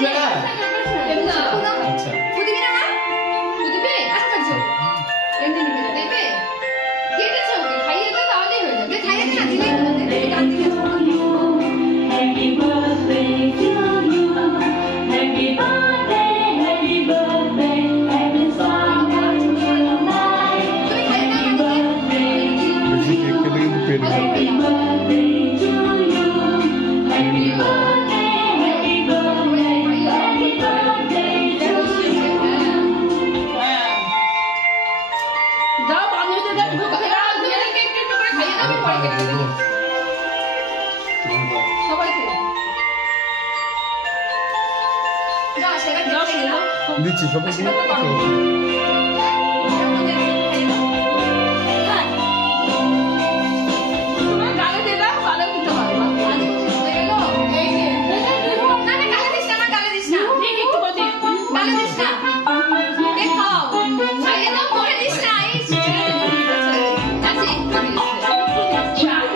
দিবে না? আচ্ছা বুদিবি না? বুদিবি? আচ্ছা যাও। এমনি নিবে দেবে। কেটেছে ওকে খাইয়ে দাও তাহলেই হয়ে যাবে। খাইয়ে না দিলেই হলো দে। গান দিলে Happy birthday to you. Happy birthday, happy birthday, happy summer tonight. Happy birthday to you. Happy birthday to you. Happy birthday, happy birthday, happy birthday to you. যাও বানিয়ে দে খেলা দিয়ে একটু করে খাইয়ে দাও পরে কেটে দেবে সবাইকে না সেটা দাও দিচ্ছি সবাইকে